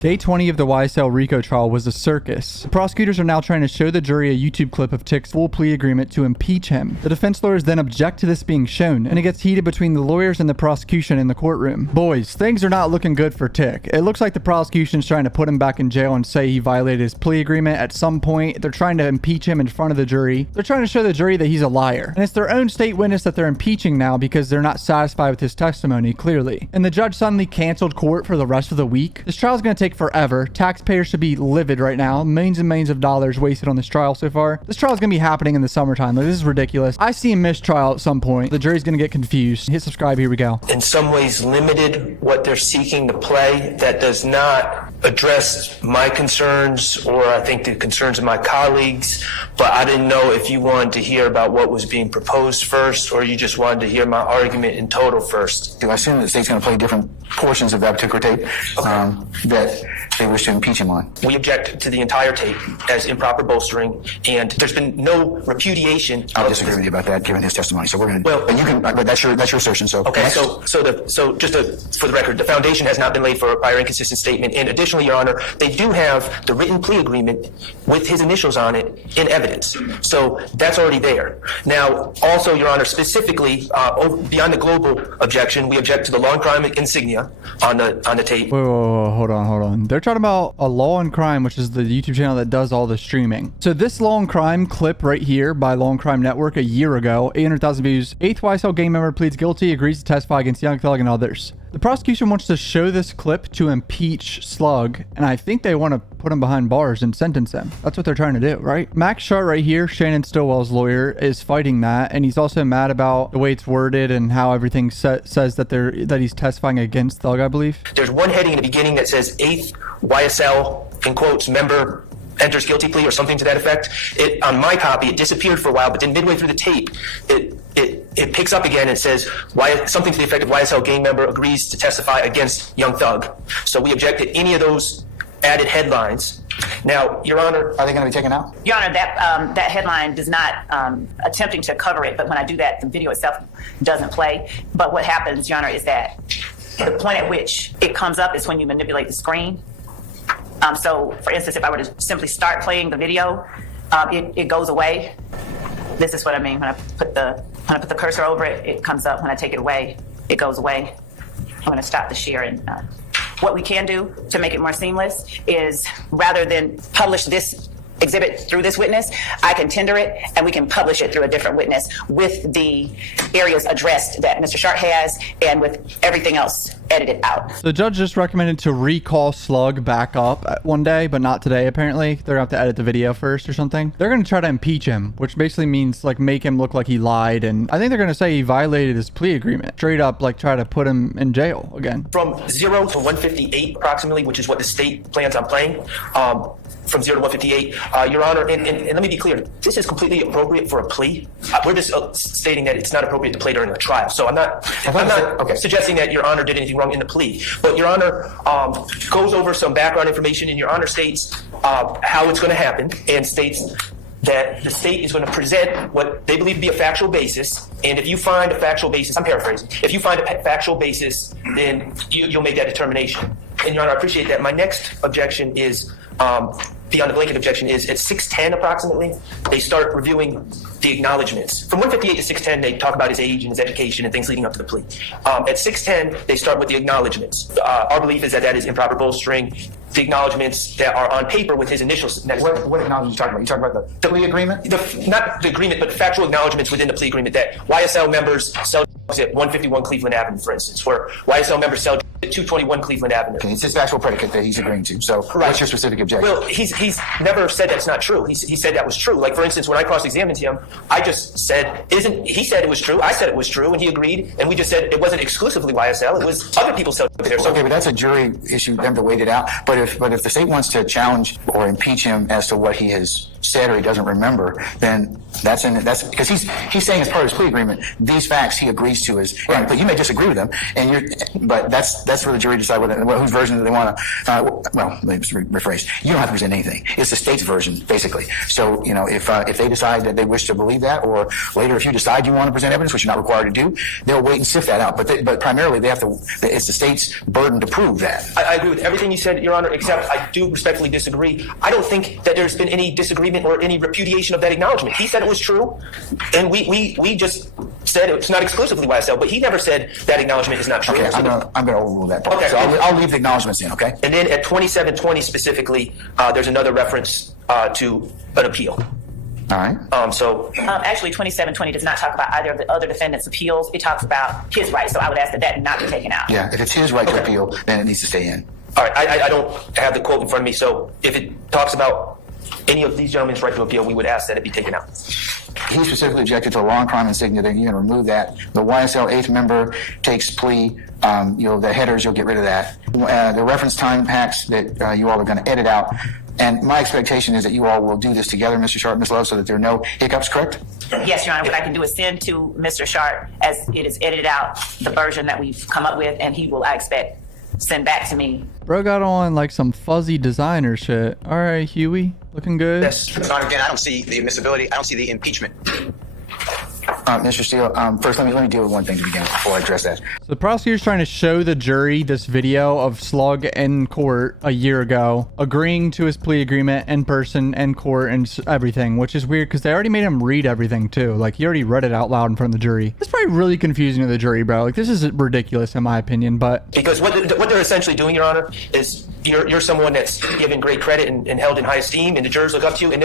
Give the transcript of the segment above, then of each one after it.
Day 20 of the YSL RICO trial was a circus. The prosecutors are now trying to show the jury a YouTube clip of Tick's full plea agreement to impeach him. The defense lawyers then object to this being shown, and it gets heated between the lawyers and the prosecution in the courtroom. Boys, things are not looking good for Tick. It looks like the prosecution's trying to put him back in jail and say he violated his plea agreement at some point. They're trying to impeach him in front of the jury. They're trying to show the jury that he's a liar. And it's their own state witness that they're impeaching now because they're not satisfied with his testimony, clearly. And the judge suddenly canceled court for the rest of the week. This trial's gonna take forever. Taxpayers should be livid right now. Millions and millions of dollars wasted on this trial so far. This trial is going to be happening in the summertime. Like, this is ridiculous. I see a missed trial at some point. The jury's going to get confused. Hit subscribe. Here we go. In some ways limited what they're seeking to play. That does not address my concerns or I think the concerns of my colleagues, but I didn't know if you wanted to hear about what was being proposed first or you just wanted to hear my argument in total first. I assume the state's going to play different portions of that particular tape that they wish to impeach him on. We object to the entire tape as improper bolstering, and there's been no repudiation. I'll disagree with you about that, given his testimony. So we're going to. Well, but you can. But that's your assertion. So okay. Next. So just for the record, the foundation has not been laid for a prior inconsistent statement, and additionally, Your Honor, they do have the written plea agreement with his initials on it in evidence. So that's already there. Now, also, Your Honor, specifically beyond the global objection, we object to the law and crime insignia on the tape. Whoa, hold on. They're talking about a Law and Crime, which is the YouTube channel that does all the streaming. So this Law and Crime clip right here by Law and Crime Network a year ago, 800,000 views. 8th YSL gang member pleads guilty, agrees to testify against Young Thug and others. The prosecution wants to show this clip to impeach SLUG, and I think they want to put him behind bars and sentence him. That's what they're trying to do, right? Max Schardt right here, Shannon Stillwell's lawyer, is fighting that, and he's also mad about the way it's worded and how everything says that he's testifying against Thug, I believe. There's one heading in the beginning that says 8th YSL, in quotes, member enters guilty plea or something to that effect. On my copy, it disappeared for a while, but then midway through the tape, it picks up again and says something to the effect of YSL gang member agrees to testify against Young Thug. So we object to any of those added headlines. Now, Your Honor, are they going to be taken out? Your Honor, that headline does not attempting to cover it, but when I do that, the video itself doesn't play. But what happens, Your Honor, is that the point at which it comes up is when you manipulate the screen. So, for instance, if I were to simply start playing the video, it goes away. This is what I mean when I put the cursor over it. It comes up. When I take it away, it goes away. I'm going to stop the share. And what we can do to make it more seamless is, rather than publish this exhibit through this witness, I can tender it and we can publish it through a different witness with the areas addressed that Mr. Schardt has and with everything else edited out. The judge just recommended to recall SLUG back up one day, but not today, apparently. They're going to have to edit the video first or something. They're going to try to impeach him, which basically means, like, make him look like he lied. And I think they're going to say he violated his plea agreement. Straight up, like, try to put him in jail again. From 0 to 158, approximately, which is what the state plans on playing, from 0 to 158, Your Honor, and let me be clear, this is completely appropriate for a plea. We're just stating that it's not appropriate to play during a trial. So I'm not suggesting that Your Honor did anything wrong in the plea. But Your Honor goes over some background information, and Your Honor states how it's going to happen, and states that the state is going to present what they believe to be a factual basis, and if you find a factual basis, I'm paraphrasing, if you find a factual basis, then you'll make that determination. And Your Honor, I appreciate that. My next objection is, beyond the blanket objection, is at 610 approximately, they start reviewing the acknowledgments. From 158 to 610, they talk about his age and his education and things leading up to the plea. At 610, they start with the acknowledgments. Our belief is that is improper bolstering. The acknowledgments that are on paper with his initials next. What acknowledgments are you talking about? You talking about the plea agreement? Not the agreement, but factual acknowledgments within the plea agreement that YSL members sell at 151 Cleveland Avenue, for instance, where YSL members sell at 221 Cleveland Avenue. Okay, it's his factual predicate that he's agreeing to. So correct. What's your specific objection? Well, he's never said that's not true. He said that was true. Like, for instance, when I cross-examined him, I just said, he said it was true, I said it was true, and he agreed, and we just said it wasn't exclusively YSL, it was other people selling there. So, okay, but that's a jury issue, them to wait it out. But if the state wants to challenge or impeach him as to what he has said or he doesn't remember, then that's because he's saying as part of his plea agreement, these facts he agrees to as, right. But you may disagree with them, but that's That's for the jury to decide whose version do they want to. Well, let me just rephrase. You don't have to present anything. It's the state's version, basically. So, you know, if they decide that they wish to believe that, or later if you decide you want to present evidence, which you're not required to do, they'll wait and sift that out. But primarily they have to. It's the state's burden to prove that. I agree with everything you said, Your Honor, except I do respectfully disagree. I don't think that there's been any disagreement or any repudiation of that acknowledgement. He said it was true, and we just said it's not exclusively YSL, but he never said that acknowledgement is not true. Okay, I'm going to overrule that part. Okay. So I'll leave the acknowledgments in, okay? And then at 2720 specifically, there's another reference to an appeal. All right. Actually, 2720 does not talk about either of the other defendants' appeals. It talks about his rights. So I would ask that not be taken out. Yeah, if it's his right to appeal, then it needs to stay in. All right, I don't have the quote in front of me, so if it talks about any of these gentlemen's right to appeal, we would ask that it be taken out. He specifically objected to a law and crime insignia. Then you're going to remove that. The YSL 8th member takes plea. The headers, you'll get rid of that. The reference time packs that you all are going to edit out. And my expectation is that you all will do this together, Mr. Schardt and Ms. Love, so that there are no hiccups, correct? Yes, Your Honor. What I can do is send to Mr. Schardt as it is edited out the version that we've come up with, and he will, I expect, send back to me. Bro got on like some fuzzy designer shit. All right, Huey, looking good. Yes. Your Honor, again, I don't see the admissibility. I don't see the impeachment. Mr. Steele, first let me deal with one thing to begin with before I address that. So the prosecutor's trying to show the jury this video of SLUG in court a year ago, agreeing to his plea agreement in person, in court, and everything, which is weird because they already made him read everything too. Like, he already read it out loud in front of the jury. It's probably really confusing to the jury, bro. Like, this is ridiculous in my opinion, but... Because what they're essentially doing, Your Honor, is you're someone that's given great credit and held in high esteem, and the jurors look up to you, and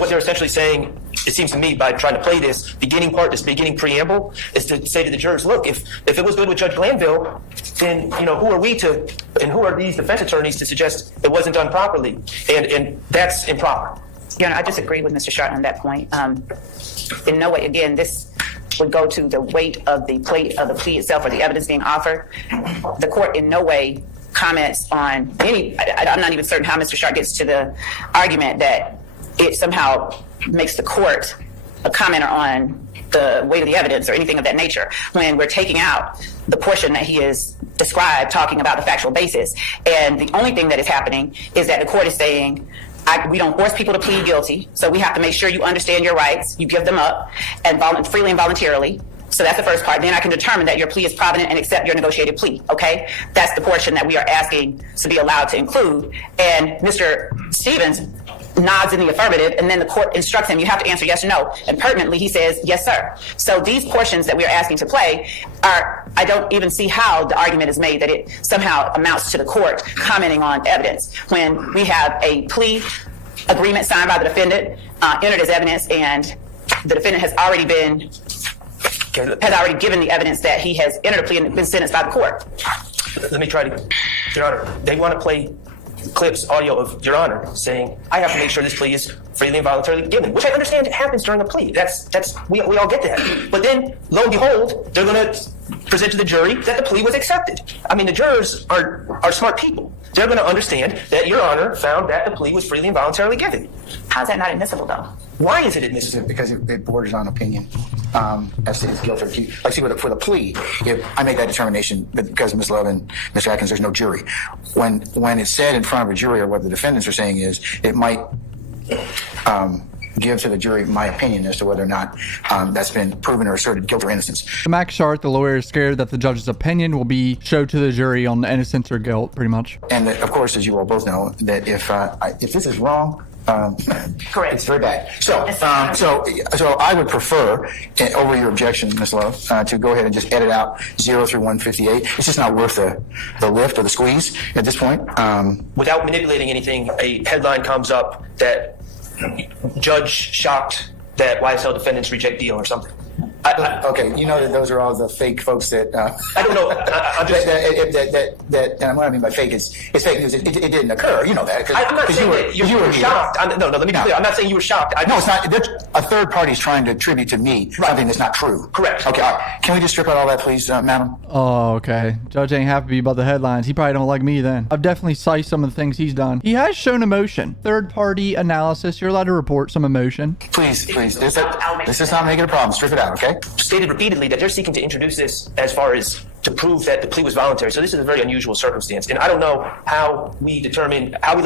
what they're essentially saying, it seems to me, by trying to play this beginning part, this beginning preamble, is to say to the jurors, look, if it was good with Judge Glanville, then, you know, who are we to, and who are these defense attorneys to suggest it wasn't done properly? And that's improper. Your Honor, I disagree with Mr. Schardt on that point. In no way, again, this would go to the weight of the plea itself or the evidence being offered. The court in no way comments on I'm not even certain how Mr. Schardt gets to the argument that it somehow makes the court a commenter on the weight of the evidence or anything of that nature, when we're taking out the portion that he has described talking about the factual basis. And the only thing that is happening is that the court is saying, we don't force people to plead guilty, so we have to make sure you understand your rights, you give them up, and freely and voluntarily. So that's the first part. Then I can determine that your plea is provident and accept your negotiated plea, okay? That's the portion that we are asking to be allowed to include. And Mr. Stevens nods in the affirmative, and then the court instructs him, you have to answer yes or no. And pertinently, he says, yes, sir. So these portions that we are asking to play I don't even see how the argument is made that it somehow amounts to the court commenting on evidence when we have a plea agreement signed by the defendant, entered as evidence, and the defendant has already given the evidence that he has entered a plea and been sentenced by the court. Let me try to, Your Honor, they want to play clips, audio of Your Honor saying, I have to make sure this plea is freely and voluntarily given, which I understand happens during a plea. We all get that. But then, lo and behold, they're going to present to the jury that the plea was accepted. I mean, the jurors are smart people. They're going to understand that Your Honor found that the plea was freely and voluntarily given. How is that not admissible, though? Why is it admissible? Because it borders on opinion as to his guilt or accused. Like, see, for the plea, if I make that determination because Ms. Love and Mr. Atkins, there's no jury. When it's said in front of a jury, or what the defendants are saying is, it might give to the jury my opinion as to whether or not that's been proven or asserted guilt or innocence. Max Schardt, the lawyer, is scared that the judge's opinion will be showed to the jury on innocence or guilt, pretty much. And that, of course, as you all both know, that if this is wrong, correct, it's very bad. So I would prefer, over your objection, Ms. Love, to go ahead and just edit out 0 through 158. It's just not worth the lift or the squeeze at this point. Without manipulating anything, a headline comes up that judge shocked that YSL defendants reject deal or something. Okay, you know that those are all the fake folks that I don't know. I'm just and what I mean by fake is fake news. It didn't occur. You know that. I'm not saying that you were shocked. No, let me be clear. I'm not saying you were shocked. No, it's not. A third party is trying to attribute to me something that's not true. Correct. Okay. All right. Can we just strip out all that, please, madam? Oh, okay. Judge ain't happy about the headlines. He probably don't like me then. I've definitely sized some of the things he's done. He has shown emotion. Third party analysis. You're allowed to report some emotion. Please. This is not making a problem. Strip it out, okay? stated repeatedly that they're seeking to introduce this as far as to prove that the plea was voluntary. So this is a very unusual circumstance. And I don't know how we let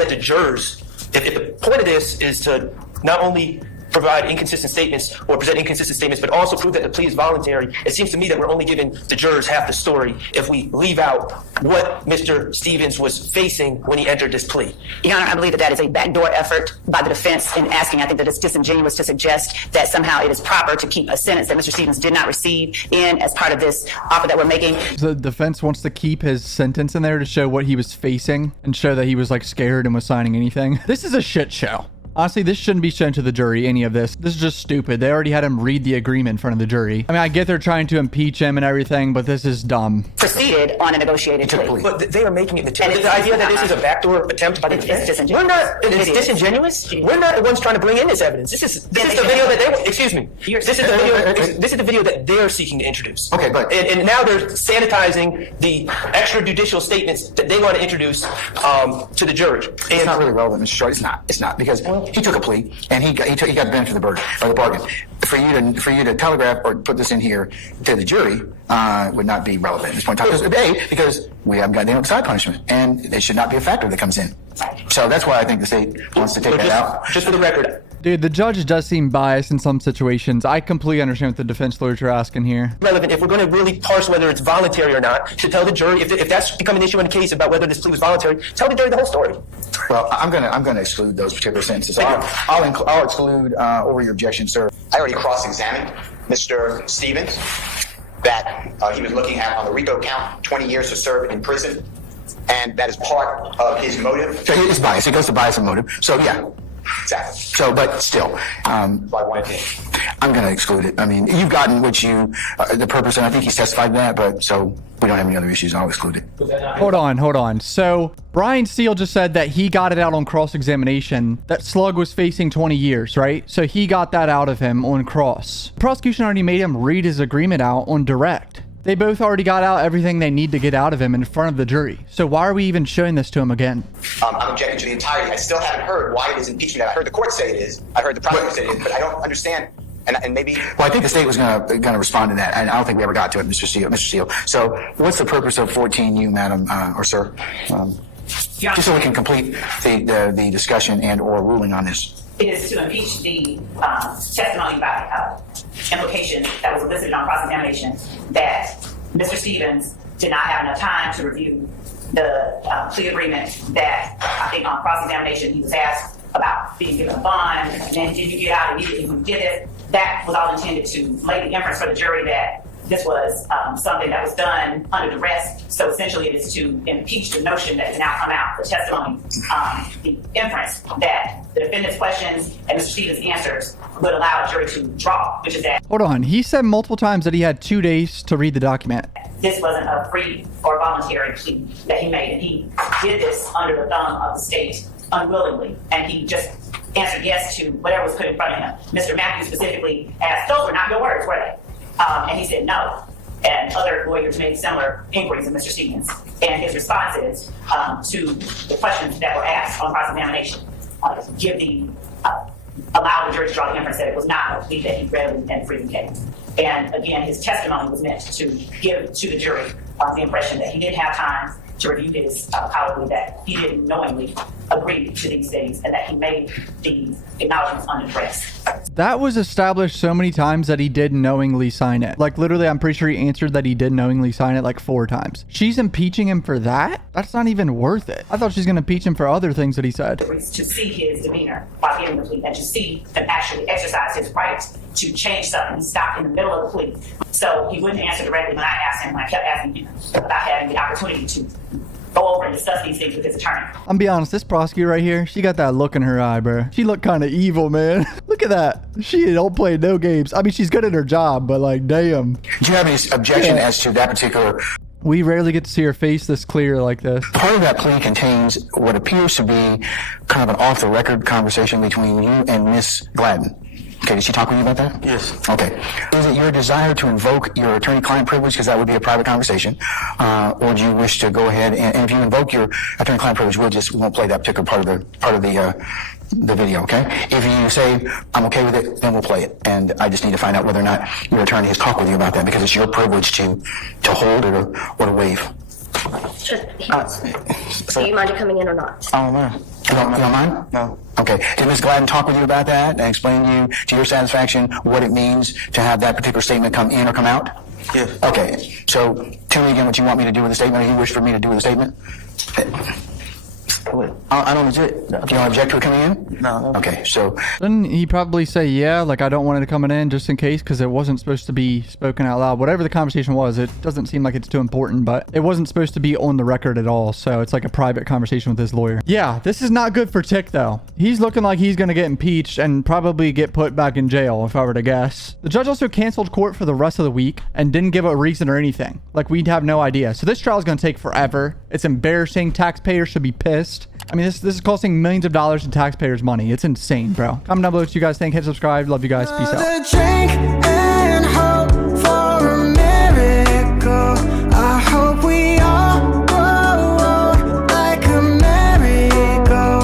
the jurors, if the point of this is to not only provide inconsistent statements or present inconsistent statements, but also prove that the plea is voluntary. It seems to me that we're only giving the jurors half the story if we leave out what Mr. Stevens was facing when he entered this plea. Your Honor, I believe that that is a backdoor effort by the defense in asking. I think that it's disingenuous to suggest that somehow it is proper to keep a sentence that Mr. Stevens did not receive in as part of this offer that we're making. The defense wants to keep his sentence in there to show what he was facing and show that he was like scared and was signing anything. This is a shit show. Honestly, this shouldn't be shown to the jury, any of this. This is just stupid. They already had him read the agreement in front of the jury. I mean, I get they're trying to impeach him and everything, but this is dumb. Proceeded on a negotiated plea. But they are making it material. The idea that this is a backdoor attempt by the defense. It's Disingenuous. We're not the ones trying to bring in this evidence. This is the video that they, excuse me. This is the video that they're seeking to introduce. Okay, but and now they're sanitizing the extrajudicial statements that they want to introduce to the jury. It's not really relevant, Mr. Schardt. It's not because he took a plea and he got the benefit of the bargain. For you to telegraph or put this in here to the jury would not be relevant at this point in time. Because we haven't got the outside punishment, and it should not be a factor that comes in. So that's why I think the state wants to take that out. Just for the record. Dude, the judge does seem biased in some situations. I completely understand what the defense lawyers are asking here. Relevant, if we're going to really parse whether it's voluntary or not, to tell the jury, if that's become an issue in the case about whether this plea was voluntary, tell the jury the whole story. Well, I'm gonna exclude those particular sentences. I'll exclude over your objection, sir. I already cross-examined Mr. Stevens that he was looking at on the RICO count, 20 years to serve in prison, and that is part of his motive. So it's bias. It goes to bias and motive. So yeah. Exactly. So, but still, by one opinion. I'm going to exclude it. I mean, you've gotten what you, the purpose, and I think he's testified to that, but so we don't have any other issues. I'll exclude it. Hold on. So Brian Steele just said that he got it out on cross-examination that SLUG was facing 20 years, right? So he got that out of him on cross. The prosecution already made him read his agreement out on direct. They both already got out everything they need to get out of him in front of the jury. So why are we even showing this to him again? I'm objecting to the entirety. I still haven't heard why it is impeachment. I heard the court say it is. I heard the prosecutor say it is, but I don't understand. And maybe. Well, I think the state was going to respond to that, and I don't think we ever got to it, Mr. Steele. So, what's the purpose of 14U, madam or sir? Just so we can complete the discussion and/or ruling on this. It is to impeach the testimony by implication that was elicited on cross-examination that Mr. Stevens did not have enough time to review the plea agreement. That I think on cross-examination he was asked about being given a bond, and then did you get out immediately when you did it? That was all intended to lay the inference for the jury that this was something that was done under duress. So essentially it is to impeach the notion that has now come out, the testimony, the inference that the defendant's questions and Mr. Stevens' answers would allow a jury to draw, which is that. Hold on. He said multiple times that he had 2 days to read the document. This wasn't a free or voluntary plea that he made, and he did this under the thumb of the state unwillingly, and he just answered yes to whatever was put in front of him. Mr. Matthews specifically asked, those were not your words, were they? And he said no. And other lawyers made similar inquiries of Mr. Stevens. And his responses to the questions that were asked on cross-examination allow the jury to draw the inference that it was not a plea that he readily and freely gave. And again, his testimony was meant to give to the jury the impression that he didn't have time to review his colloquy, that he didn't knowingly agree to these things, and that he made the acknowledgments under duress. That was established so many times that he did knowingly sign it. Like literally, I'm pretty sure he answered that he did knowingly sign it like 4 times. She's impeaching him for that? That's not even worth it. I thought she's going to impeach him for other things that he said. To see his demeanor while giving the plea, and to see him actually exercise his right to change something. He stopped in the middle of the plea. So he wouldn't answer directly when I asked him, when I kept asking him about having the opportunity to go over and discuss these things with his attorney. I'm be honest, this prosecutor right here, she got that look in her eye, bro. She looked kind of evil, man. Look at that. She don't play no games. I mean, she's good at her job, but like, damn. Do you have any objection as to that particular? We rarely get to see her face this clear like this. Part of that plea contains what appears to be kind of an off-the-record conversation between you and Miss Gladden. Okay, did she talk with you about that? Yes. Okay. Is it your desire to invoke your attorney-client privilege, because that would be a private conversation, or do you wish to go ahead and if you invoke your attorney-client privilege, we won't play that particular part of the video, okay? If you say, I'm okay with it, then we'll play it. And I just need to find out whether or not your attorney has talked with you about that, because it's your privilege to hold it or to waive. Sure. Do you mind it coming in or not? Oh, no. You don't mind? No. Okay. Did Ms. Gladden talk with you about that and explain to your satisfaction what it means to have that particular statement come in or come out? Yes. Okay. So tell me again what you want me to do with the statement, or you wish for me to do with the statement? I don't object. Do you don't object to it coming in? No. Okay, so Didn't he probably say, yeah, like I don't want it coming in just in case, because it wasn't supposed to be spoken out loud. Whatever the conversation was, it doesn't seem like it's too important, but it wasn't supposed to be on the record at all. So it's like a private conversation with his lawyer. Yeah, this is not good for Tick though. He's looking like he's going to get impeached and probably get put back in jail if I were to guess. The judge also canceled court for the rest of the week and didn't give a reason or anything. Like we'd have no idea. So this trial is going to take forever. It's embarrassing. Taxpayers should be pissed. I mean, this is costing millions of dollars in taxpayers' money. It's insane, bro. Comment down below what you guys think. Hit subscribe. Love you guys. Peace out.